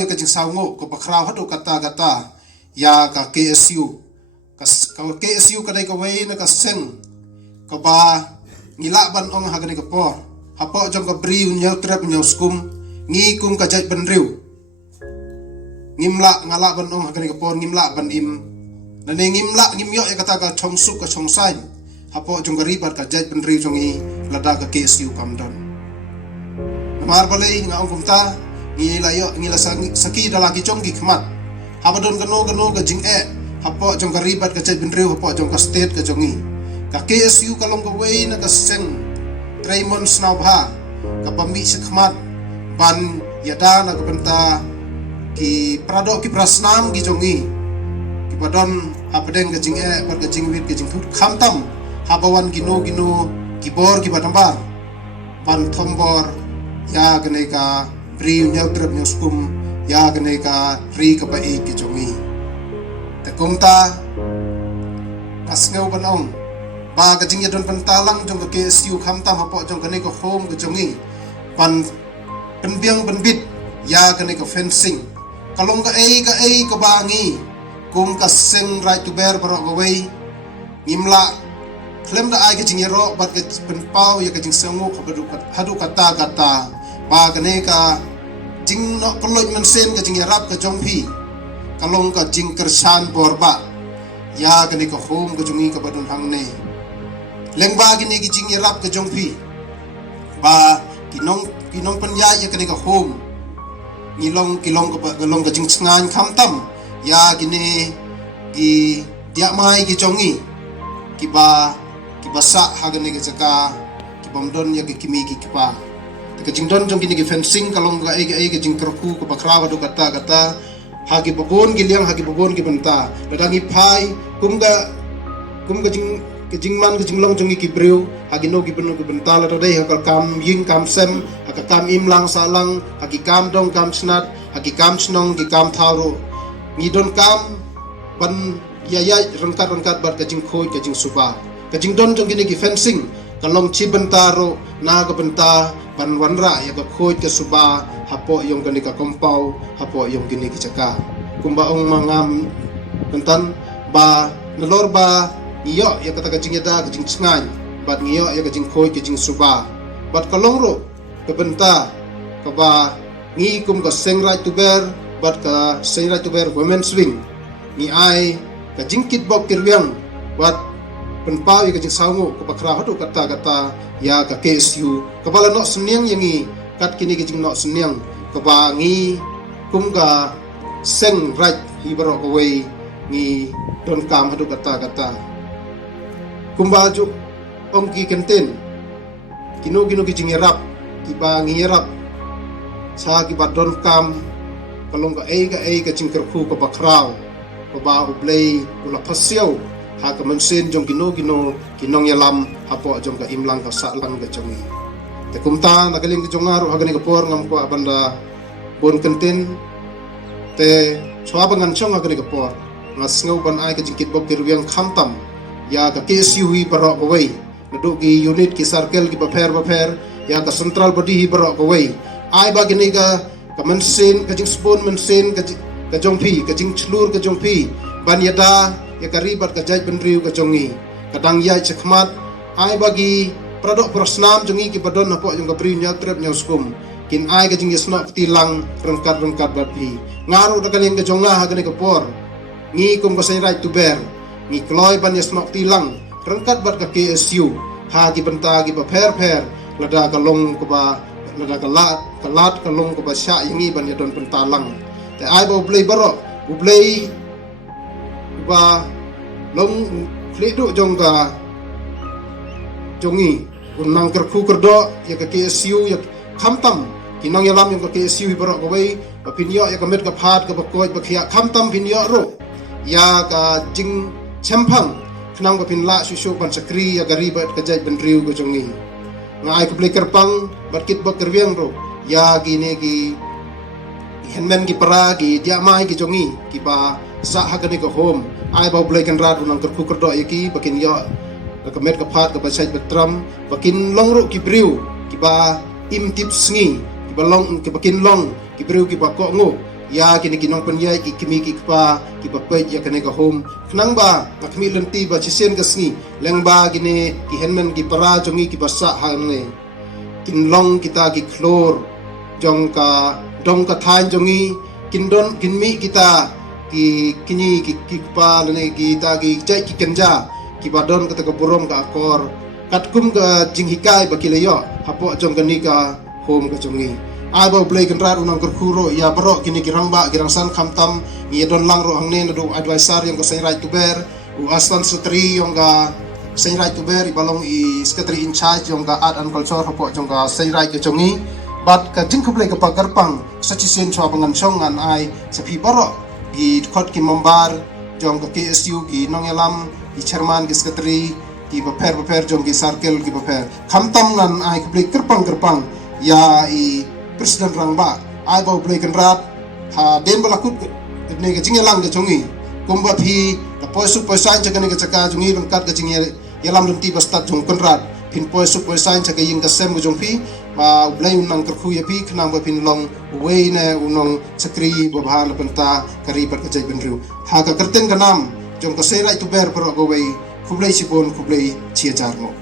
ya ka jing saungo ko bakraw hadu kata ya ka KSU ka KSU kadai ka wei na ka seng ka ba ngila ban ong hagani ka por hapo jong ka bri unyau trap unyau skum ngi kum ka jai ban riu ngimla ngala ban ong hagani ka por ngimla ban im na ne ngimla ngimyo ya kata ka chong suk ka chong sai hapo jong ka ribat ka jai ban riu jong i lada ka KSU kamdon namar balai nga ong kumta ngila saki dalaki chong gi khmat habadon gano ka jing hapo jong ka ribat ka jai ban riu hapo jong ka state ka jong i ka KSU kalong ka wei na ka seng Raymond Snaubha ka pami sikmat ban yada na ka benta ki prado ki prasnam ki jongi ki padon hapadeng ka jing par ka jing wit ka jing thut khamtam habawan gino ki bor ki batambar ban thombor ya gane ka pri nyau trap nyau skum ya gane ka pri ka pai ki jongi ta kumta kasngau banong ba ka jing yadon pantalang jong ka KSU khamtam hapo jong kane ka home ka jongi pan penbiang benbit ya kane ka fencing kalong ka ka bangi kum ka seng right to bear barok ka wei ngimla klem da ai ka jing yaro bat ka penpau ya ka jing sengu ka hadu kata ba kane ka jing no koloj mensen ka jing yarap ka jongpi kalong ka jing kersan borba ya kane ka home ka jongi ka badon hangne lengba gini ki jing yarap ka jongpi ba kinong panya ya kane ka home kilong ka jing sngan khamtam ya gini ki dia mai ki jongi ki ba sa ha gani ka jaka ki bamdon ya ki kimi ki pa ka jing don jong gini ki fencing kalong ka ka jing kerku ka bakrawa do kata hagi babon giliang hagi babon ki benta dadangi pai kum ka jing man ka jing long jongi ki breu hagi no ki benu ki benta la dai hakal kam ying kam sem haka kam imlang salang hagi kam dong kam snat hagi kam snong ki kam tharo ni don kam ban ya rangkat bar ka jing khoi ka jing suba ka jing don jong gini ki fencing kalong chi bentaro na ka benta ban wanra ya ka khoi ka suba hapo yong gani ka kompau hapo yong gini ki chaka kumba ong mangam bentan ba nalor ba iyo ya kata ka jing yada ka jing sngan bat ngiyo ya ka jing khoi ka jing suba bat kalong ro ka benta ka ba ngi kum ka seng right to bear bat ka seng right to bear women swing ni ai ka jing kit bok kirwiang bat penpau ya ka jing saungo ka bakra hadu kata ya ka KSU ka bala no seniang yangi kat kini ka jing no seniang ka ba ngi kum ka seng right hi baro ka wei ngi don kam hadu kata kumbaju ongki kenten kino ki jing yarap ki ba ngi yarap sa ki ba don kam kalong ka ka jing kerku ka bakraw ka ba ublay ula pasyaw ha ka mansen jong kinong yalam hapo jong ka imlang ka salang ka jongi te kumta nagaling ka jongaro hagani ka por ngam ko abanda bon kenten te swabangan chong hagani ka por ngas ngau ban ai ka jing kitbok kirwiang khamtam ya ka KSU hi barok ka wei naduk ki unit ki circle ki baper ya ka central body hi barok ka wei ai ba gini ka mensen ka jing spoon mensen ka jongpi ka jing chlur ka jongpi ban yada ya ka ribat ka jai benriu ka jongi kadang yai chakmat ai bagi pradok prosnam jongi ki badon hapo jong ka bri nya trap nya skum kin ai ka jing yesnok tilang rengkat bat pi ngaru da kaling ka jonga ha gani ka por ngi kum ka say right to bear ngi kloy ban yesnok tilang rengkat bat ka KSU ha ki benta ki ba pher lada ka long ka ba lada ka lat ka long ka ba sya yangi ban yadon pentalang te ai ba ublay baro ublay ba long fledo jong ka jongi unang kerku kerdo ya ka KSU ya khamtam kinang yalam yung ka KSU baro ka wei pa pinyo ya ka met ka phat ka bakoi ba khia khamtam pinyo ro ya ka jing chempang khnang ka pinla susyo ban sakri ya garibat ka jai benriu ka jongi ngai ka play kerpang barkit ba kerwiang ro ya gine ki henmen ki para ki dia mai ki jongi ki ba sa hagani ka home ai ba blai kan rat unang kerku kerdo yaki bakin yo ka met ka phat ka ba sai betram bakin longro ki briu ki ba im tip sngi ki ba long ki bakin long ki briu ki ba ko ngo ya kini kinong penyai ki kimi ki pa ki papet ya kene ka home knang ba nakmi lenti ba chisen ka sngi leng ba gini ki henmen ki para jongi ki basa hangne kinlong kita ki klor jong ka dong ka than jongi kindon kinmi kita ki kini ki pa lene kita ki chai ki kenja ki badon kata ka burom ka akor katkum ka jinghikai ba kilayo hapo jong kani ka home ka jongi ai ba play kan rat unang kurkuro ya baro kini kirangba kirangsan khamtam ngi don lang ro hangne na do advisor yang ka say right to bear u aslan sutri yang ka say right to bear ibalong i secretary in charge yang ka art and culture hapo jong ka say right ka jongi bat ka jing kuplay ka pagarpang sa chisen chwa bangan chongan ai sa pi baro gi khot ki mambar jong ka KSU gi nongelam gi chairman gi secretary gi paper jong gi circle gi paper khamtam ngan ai kuplay kerpang ya i presiden rangba ai ba play kan rat ha den balakut ne ga jingelang ga jongi kumba phi ta poisu poisan cha ga chaka jongi rangkat ga jinge yalam lenti bastat jong kan rat pin poisu poisan cha ga ying ga sem ga jong phi ma blai unang kerkhu ya phi knang ba pin long wei ne unong sakri ba bhan penta kari par ka jai benru ha ka kerten ga nam jong ka serai tu ber par go wei kublai sibon kublai chia jar mo